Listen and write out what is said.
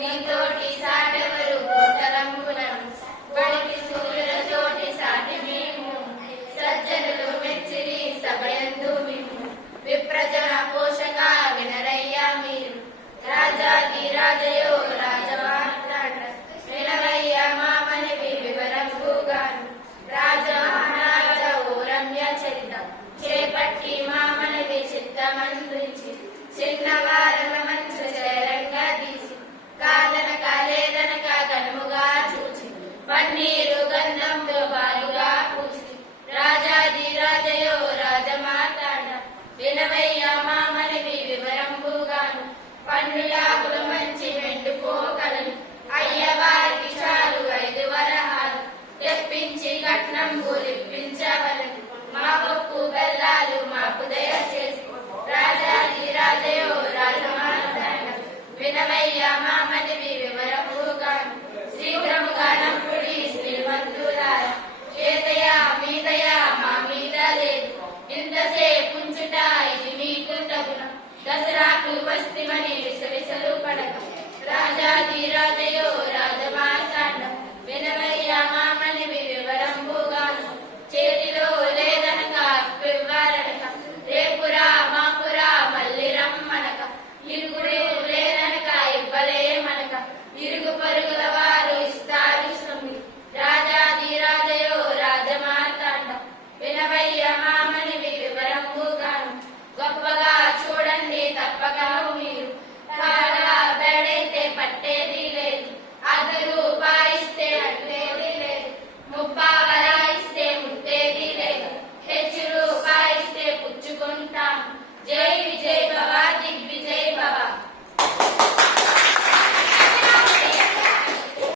నీతోటి సాటెవరు కోటరంపులను సభయందు మేము. విప్రజన పోషక మీరు. రాజాది రాజయో రాజమాట్లాడ వినరయ్య మా మనవి వివరంబుగాను. రాజా రాజ ఓ రమ్య చరిత. చేపట్టి మా మనవి చిన్నవా ఇరవై రామామణి వివరంబుగాను పండుగ ವಿರಾಜೆಯೋ